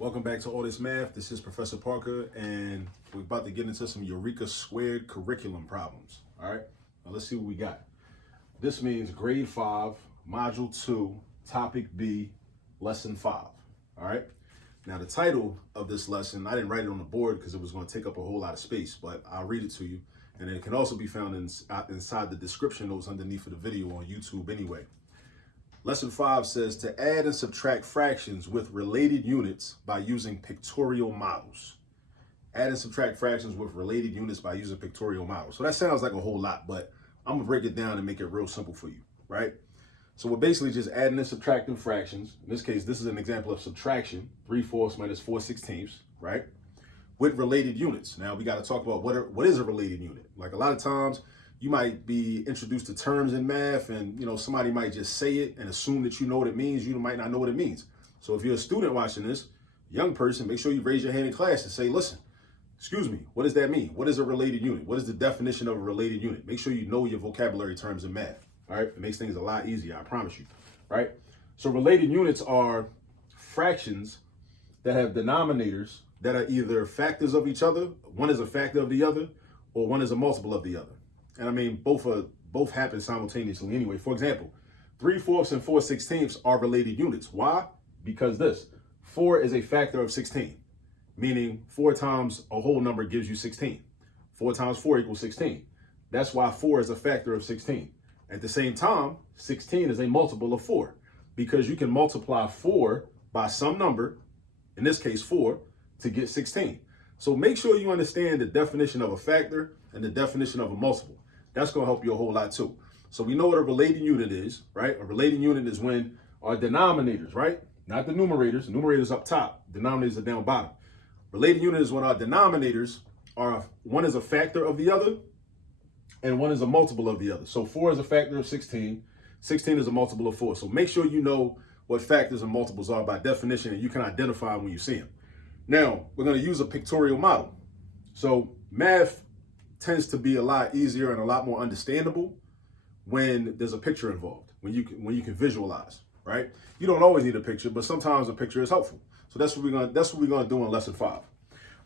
Welcome back to All This Math. This is Professor Parker, and we're about to get into some Eureka Squared curriculum problems. All right, now let's see what we got. This means grade 5, module 2, topic B, lesson 5. All right, now the title of this lesson, I didn't write it on the board because it was going to take up a whole lot of space, but I'll read it to you. And it can also be found inside the description notes underneath of the video on YouTube anyway. Lesson 5 says to add and subtract fractions with related units by using pictorial models. Add and subtract fractions with related units by using pictorial models. So that sounds like a whole lot, but I'm gonna break it down and make it real simple for you, right? So we're basically just adding and subtracting fractions. In this case, this is an example of subtraction, 3/4 minus 4/16, right? With related units. Now we gotta talk about what is a related unit. Like a lot of times, you might be introduced to terms in math and somebody might just say it and assume that you know what it means. You might not know what it means. So if you're a student watching this, young person, make sure you raise your hand in class and say, listen, excuse me, what does that mean? What is a related unit? What is the definition of a related unit? Make sure you know your vocabulary terms in math, all right? It makes things a lot easier, I promise you, right? So related units are fractions that have denominators that are either factors of each other, one is a factor of the other, or one is a multiple of the other. And I mean, both happen simultaneously anyway. For example, 3/4 and 4/16 are related units. Why? Because 4 is a factor of 16, meaning 4 times a whole number gives you 16. 4 times 4 equals 16. That's why 4 is a factor of 16. At the same time, 16 is a multiple of 4 because you can multiply 4 by some number, in this case 4, to get 16. So make sure you understand the definition of a factor and the definition of a multiple. That's going to help you a whole lot too. So we know what a related unit is, right? A related unit is when our denominators, right? Not the numerators. Numerators up top, denominators are down bottom. Related unit is when our denominators are, one is a factor of the other and one is a multiple of the other. So 4 is a factor of 16. 16 is a multiple of 4. So make sure you know what factors and multiples are by definition and you can identify them when you see them. Now, we're going to use a pictorial model. So math tends to be a lot easier and a lot more understandable when there's a picture involved, when you can visualize, right? You don't always need a picture, but sometimes a picture is helpful. So that's what we're gonna do in lesson 5.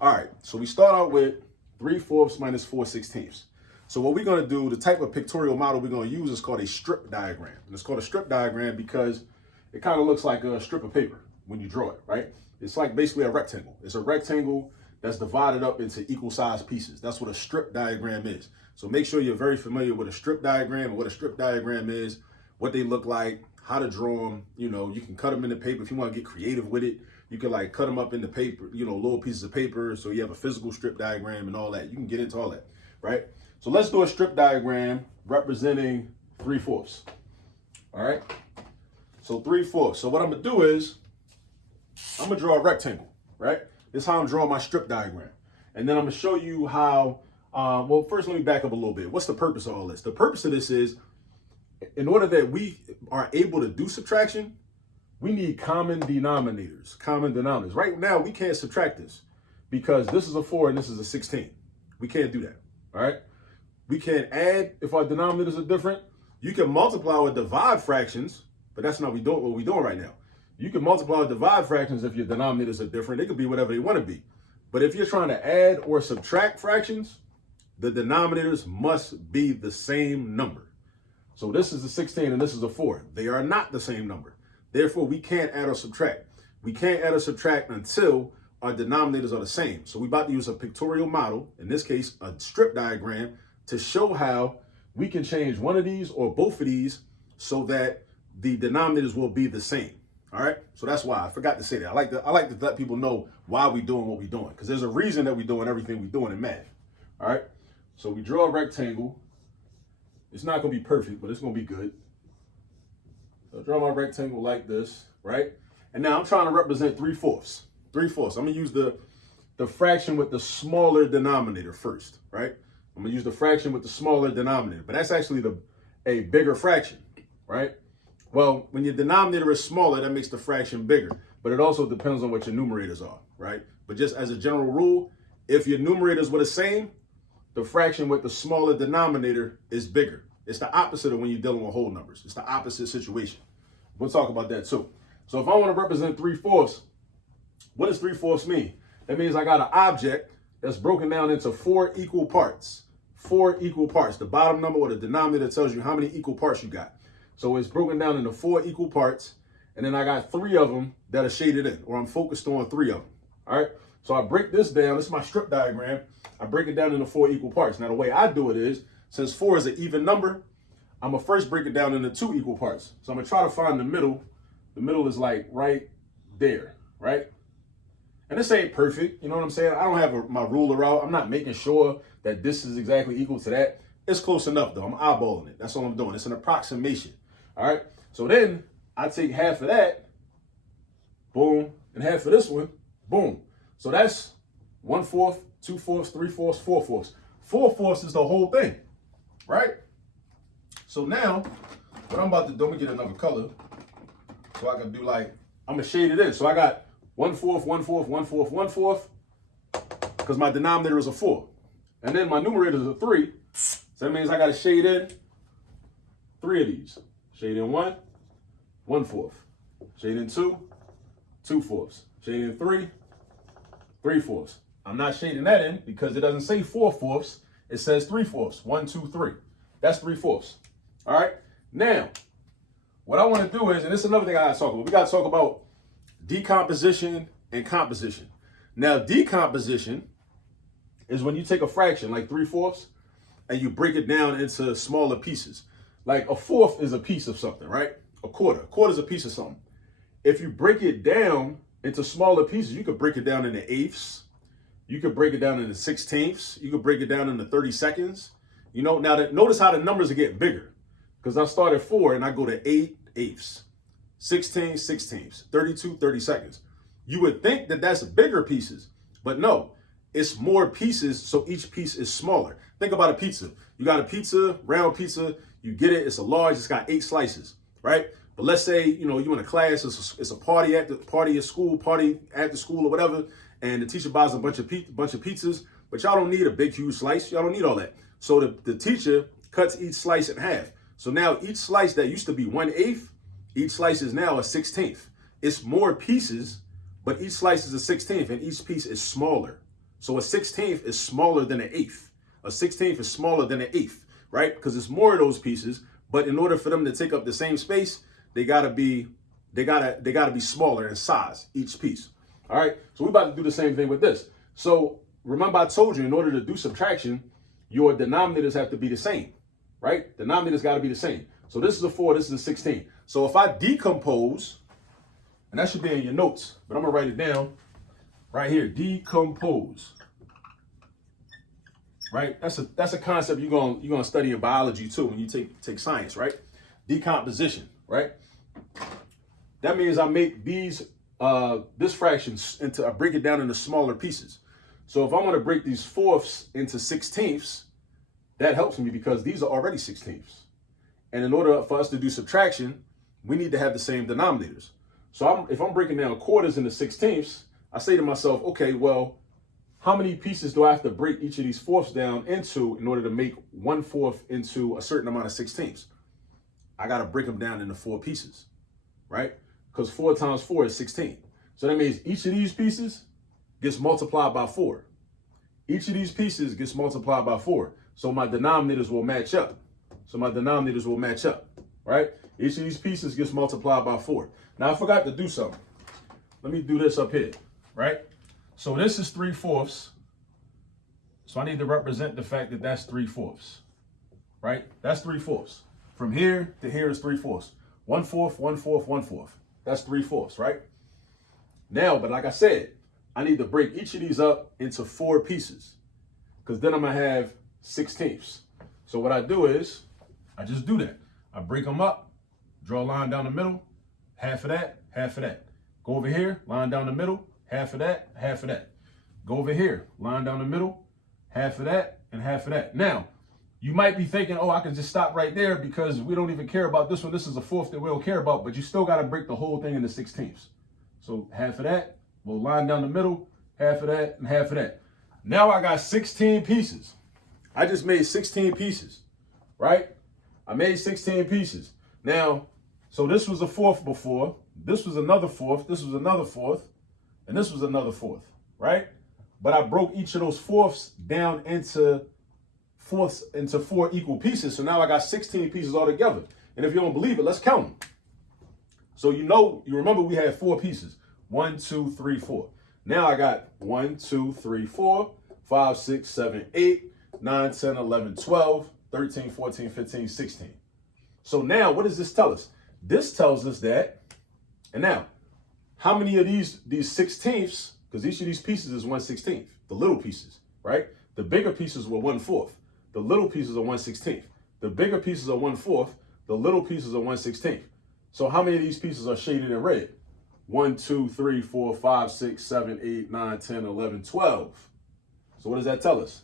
All right, so we start out with 3/4 minus 4/16. So what we're gonna do, the type of pictorial model we're gonna use is called a strip diagram. And it's called a strip diagram because it kind of looks like a strip of paper when you draw it, right? It's like basically a rectangle. It's a rectangle that's divided up into equal sized pieces. That's what a strip diagram is. So make sure you're very familiar with a strip diagram and what a strip diagram is, what they look like, how to draw them. You can cut them into paper. If you want to get creative with it, you can like cut them up into paper, little pieces of paper. So you have a physical strip diagram and all that. You can get into all that, right? So let's do a strip diagram representing 3/4. All right. So 3/4. So what I'm going to do is I'm going to draw a rectangle, right? This is how I'm drawing my strip diagram. And then I'm going to show you how, well, first let me back up a little bit. What's the purpose of all this? The purpose of this is, in order that we are able to do subtraction, we need common denominators. Right now, we can't subtract this because this is a 4 and this is a 16. We can't do that, all right? We can't add if our denominators are different. You can multiply or divide fractions, but that's not what we're doing right now. You can multiply or divide fractions if your denominators are different. They could be whatever they want to be. But if you're trying to add or subtract fractions, the denominators must be the same number. So this is a 16 and this is a 4. They are not the same number. Therefore, we can't add or subtract. We can't add or subtract until our denominators are the same. So we're about to use a pictorial model, in this case, a strip diagram, to show how we can change one of these or both of these so that the denominators will be the same. All right, so that's why I forgot to say that. I like to let people know why we're doing what we're doing, because there's a reason that we're doing everything we're doing in math. All right, so we draw a rectangle. It's not going to be perfect, but it's going to be good. So I draw my rectangle like this, right? And now I'm trying to represent 3/4. 3/4. I'm going to use the fraction with the smaller denominator first, right? I'm going to use the fraction with the smaller denominator, but that's actually a bigger fraction, right? Well, when your denominator is smaller, that makes the fraction bigger, but it also depends on what your numerators are, right? But just as a general rule, if your numerators were the same, the fraction with the smaller denominator is bigger. It's the opposite of when you're dealing with whole numbers. It's the opposite situation. We'll talk about that too. So if I want to represent 3/4, What does 3/4 mean? That means I got an object that's broken down into 4 equal parts. 4 equal parts. The bottom number or the denominator tells you how many equal parts you got. So it's broken down into 4 equal parts. And then I got 3 of them that are shaded in, or I'm focused on 3 of them. All right. So I break this down. This is my strip diagram. I break it down into 4 equal parts. Now, the way I do it is, since 4 is an even number, I'm going to first break it down into 2 equal parts. So I'm going to try to find the middle. The middle is like right there, right? And this ain't perfect. You know what I'm saying? I don't have my ruler out. I'm not making sure that this is exactly equal to that. It's close enough, though. I'm eyeballing it. That's all I'm doing. It's an approximation. All right. So then I take half of that, boom, and half of this one, boom. So that's 1/4, 2/4, 3/4, 4/4. 4/4 is the whole thing, right? So now, what I'm about to do, I'm gonna get another color, so I can do like, I'm gonna shade it in. So I got 1/4, 1/4, 1/4, 1/4, because my denominator is a 4. And then my numerator is a 3. So that means I gotta shade in 3 of these. Shade in 1, 1/4. Shade in 2, 2/4. Shade in 3, 3/4. I'm not shading that in because it doesn't say 4/4. It says 3/4. 1, 2, 3. That's 3/4. All right. Now, what I want to do is, and this is another thing I got to talk about. We got to talk about decomposition and composition. Now, decomposition is when you take a fraction like 3/4 and you break it down into smaller pieces. Like a fourth is a piece of something, right? A quarter. A quarter is a piece of something. If you break it down into smaller pieces, you could break it down into eighths. You could break it down into 16ths. You could break it down into 32nds. You know, now that notice how the numbers are getting bigger. Because I start at 4 and I go to 8 eighths, 16 16ths, 32 32nds. You would think that that's bigger pieces, but no, it's more pieces, so each piece is smaller. Think about a pizza. You got a pizza, round pizza, you get it, it's a large, it's got 8 slices, right? But let's say, you know, you in a class, it's a party at school, party after school or whatever, and the teacher buys a bunch of pizzas, but y'all don't need a big, huge slice. Y'all don't need all that. So the teacher cuts each slice in half. So now each slice that used to be 1/8, each slice is now a 16th. It's more pieces, but each slice is a 16th and each piece is smaller. So a 16th is smaller than an eighth. A 16th is smaller than an eighth, right? Because it's more of those pieces, but in order for them to take up the same space, they gotta be smaller in size, each piece. All right, so we're about to do the same thing with this. So remember I told you, in order to do subtraction, your denominators have to be the same, right? Denominators gotta be the same. So this is a 4, this is a 16. So if I decompose, and that should be in your notes, but I'm gonna write it down right here, decompose. Right? That's a concept you're gonna study in biology too when you take science, right? Decomposition, right? That means I make this fraction I break it down into smaller pieces. So if I want to break these fourths into 16ths, that helps me because these are already 16ths. And in order for us to do subtraction, we need to have the same denominators. So if I'm breaking down quarters into 16ths, I say to myself, okay, well, how many pieces do I have to break each of these fourths down into in order to make 1/4 into a certain amount of 16ths? I got to break them down into 4 pieces, right? Because 4 times 4 is 16. So that means each of these pieces gets multiplied by 4. Each of these pieces gets multiplied by 4. So my denominators will match up. Right? Each of these pieces gets multiplied by 4. Now I forgot to do something. Let me do this up here, right? So this is 3/4. So I need to represent the fact that that's 3/4, right? That's 3/4. From here to here is 3/4. 1/4, 1/4, 1/4. That's 3/4, right? Now, but like I said, I need to break each of these up into 4 pieces because then I'm gonna have 16ths. So what I do is I just do that. I break them up, draw a line down the middle, half of that, half of that. Go over here, line down the middle, half of that, half of that. Go over here, line down the middle, half of that, and half of that. Now, you might be thinking, oh, I can just stop right there because we don't even care about this one. This is a fourth that we don't care about, but you still got to break the whole thing into 16ths. So half of that, we'll line down the middle, half of that, and half of that. Now I got 16 pieces. I just made 16 pieces, right? I made 16 pieces. Now, so this was a fourth before. This was another fourth. This was another fourth. and this was another fourth, right? But I broke each of those fourths down into fourths into 4 equal pieces. So now I got 16 pieces altogether. And if you don't believe it, let's count them. So you remember we had 4 pieces. 1, 2, 3, 4. Now I got 1, 2, 3, 4, 5, 6, 7, 8, 9, 10, 11, 12, 13, 14, 15, 16. So now what does this tell us? This tells us that, and now, how many of these 16ths, because each of these pieces is 1/16, the little pieces, right? The bigger pieces were 1/4. The little pieces are 1/16. The bigger pieces are 1/4. The little pieces are 1/16. So how many of these pieces are shaded in red? 1, 2, 3, 4, 5, 6, 7, 8, 9, 10, 11, 12. So what does that tell us?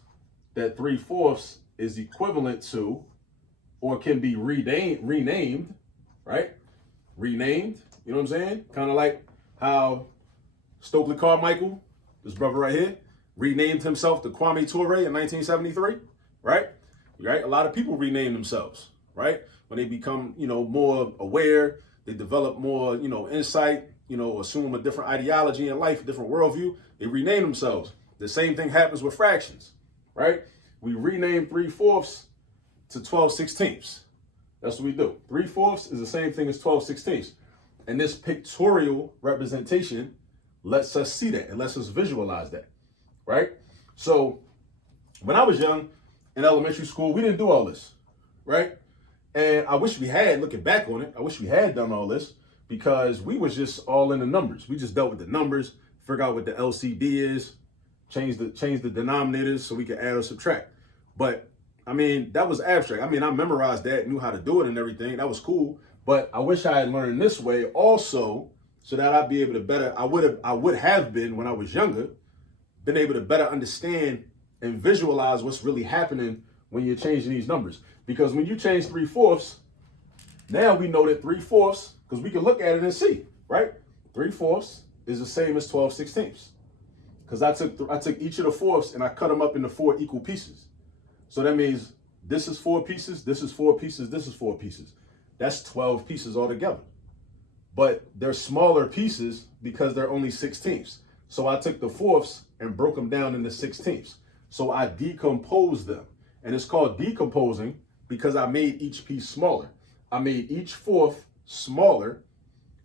That 3/4 is equivalent to, or can be renamed, right? Renamed, you know what I'm saying? Kind of like how Stokely Carmichael, this brother right here, renamed himself to Kwame Ture in 1973, right? Right? A lot of people rename themselves, right? When they become, more aware, they develop more, insight, assume a different ideology in life, a different worldview, they rename themselves. The same thing happens with fractions, right? We rename 3/4 to 12/16. That's what we do. 3/4 is the same thing as 12/16. And this pictorial representation lets us see that and lets us visualize that, right? So when I was young in elementary school, we didn't do all this, right? And I wish we had, looking back on it, I wish we had done all this because we was just all in the numbers. We just dealt with the numbers, figure out what the LCD is, change the denominators so we can add or subtract. But I mean, that was abstract. I mean, I memorized that, knew how to do it and everything. That was cool. But I wish I had learned this way also so that I'd be able to better, I would have been when I was younger, been able to better understand and visualize what's really happening when you're changing these numbers. Because when you change 3/4, now we know that 3/4, because we can look at it and see, right? 3/4 is the same as 12/16. Because I took each of the fourths and I cut them up into 4 equal pieces. So that means this is 4 pieces, this is 4 pieces, this is 4 pieces. That's 12 pieces altogether. But they're smaller pieces because they're only 16ths. So I took the fourths and broke them down into 16ths. So I decomposed them. And it's called decomposing because I made each piece smaller. I made each fourth smaller,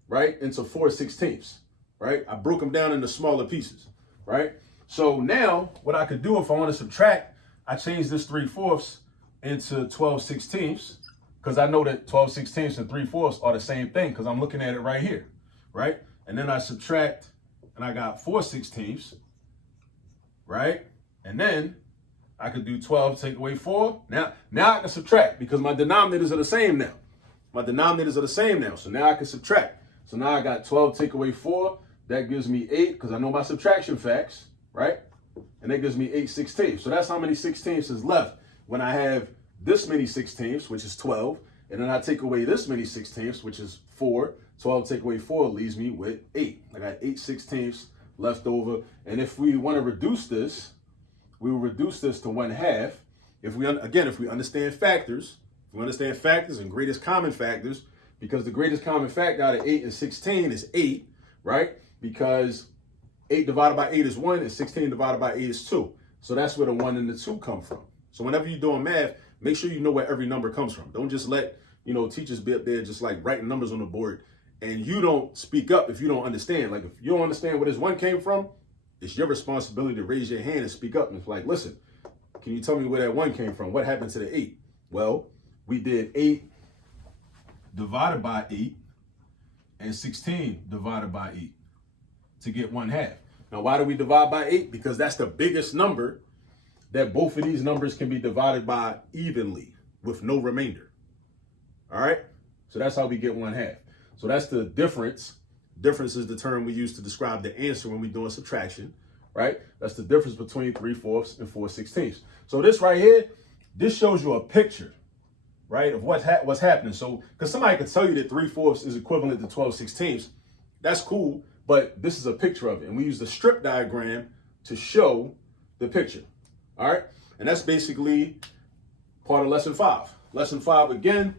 right, into 4/16ths, right? I broke them down into smaller pieces, right? So now what I could do if I want to subtract, I change this 3/4 into 12/16ths because I know that 12/16ths and 3/4 are the same thing because I'm looking at it right here, right? And then I subtract and I got 4/16ths, right? And then I could do 12 take away 4. Now I can subtract because my denominators are the same now. My denominators are the same now. So now I can subtract. So now I got 12 take away 4. That gives me 8 because I know my subtraction facts, right? And that gives me 8/16. So that's how many 16ths is left when I have this many 16ths, which is 12. And then I take away this many 16ths, which is 4. 12 take away 4 leaves me with 8. I got 8/16 left over. And if we want to reduce this, we will reduce this to 1/2. If we understand factors, and greatest common factors, because the greatest common factor out of 8 and 16 is 8, right? Because 8 divided by 8 is 1, and 16 divided by 8 is 2. So that's where the 1 and the 2 come from. So whenever you're doing math, make sure you know where every number comes from. Don't just let, teachers be up there just like writing numbers on the board, and you don't speak up if you don't understand. Like if you don't understand where this 1 came from, it's your responsibility to raise your hand and speak up. And it's like, listen, can you tell me where that 1 came from? What happened to the 8? Well, we did 8 divided by 8 and 16 divided by 8 to get 1/2. Now, why do we divide by 8? Because that's the biggest number that both of these numbers can be divided by evenly with no remainder. All right? So that's how we get 1/2. So that's the difference. Difference is the term we use to describe the answer when we're doing subtraction, right? That's the difference between 3/4 and 4/16. So this right here, this shows you a picture, right, of what's happening. So, because somebody could tell you that 3/4 is equivalent to 12/16, that's cool, but this is a picture of it. And we use the strip diagram to show the picture, all right? And that's basically part of lesson 5. Lesson 5, again,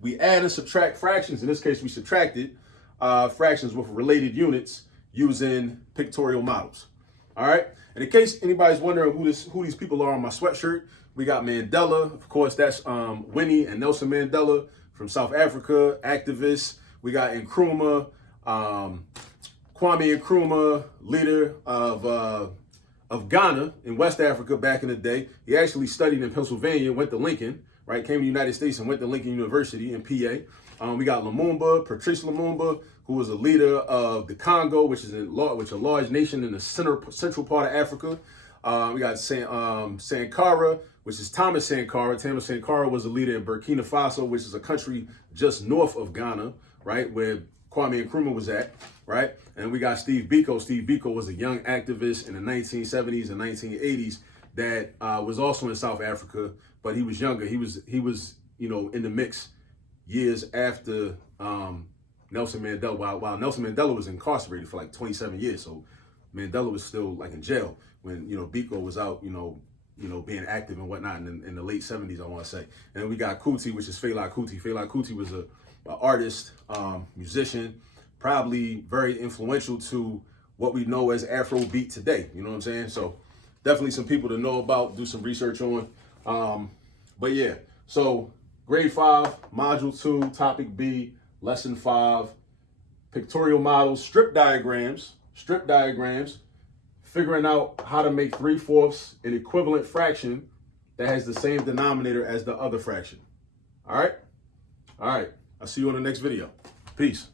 we add and subtract fractions. In this case, we subtracted. fractions with related units using pictorial models. All right. And in case anybody's wondering who these people are on my sweatshirt, we got Mandela. Of course, that's Winnie and Nelson Mandela from South Africa, activists. We got Nkrumah, Kwame Nkrumah, leader of Ghana in West Africa back in the day. He actually studied in Pennsylvania, went to Lincoln, right? Came to the United States and went to Lincoln University in PA. We got Lumumba, Patrice Lumumba, who was a leader of the Congo, which is a large nation in the central part of Africa. We got Sankara, which is Thomas Sankara. Thomas Sankara was a leader in Burkina Faso, which is a country just north of Ghana, right, where Kwame Nkrumah was at, right? And we got Steve Biko. Steve Biko was a young activist in the 1970s and 1980s that was also in South Africa, but he was younger. He was in the mix years after Nelson Mandela, while Nelson Mandela was incarcerated for like 27 years. So Mandela was still like in jail when, Biko was out, being active and whatnot in the late 70s, I want to say. And then we got Kuti, which is Fela Kuti. Fela Kuti was an artist, musician, probably very influential to what we know as Afrobeat today. You know what I'm saying? So definitely some people to know about, do some research on. But yeah, so grade 5, module 2, topic B, lesson 5, pictorial models, strip diagrams, figuring out how to make 3/4 an equivalent fraction that has the same denominator as the other fraction. All right. I'll see you on the next video. Peace.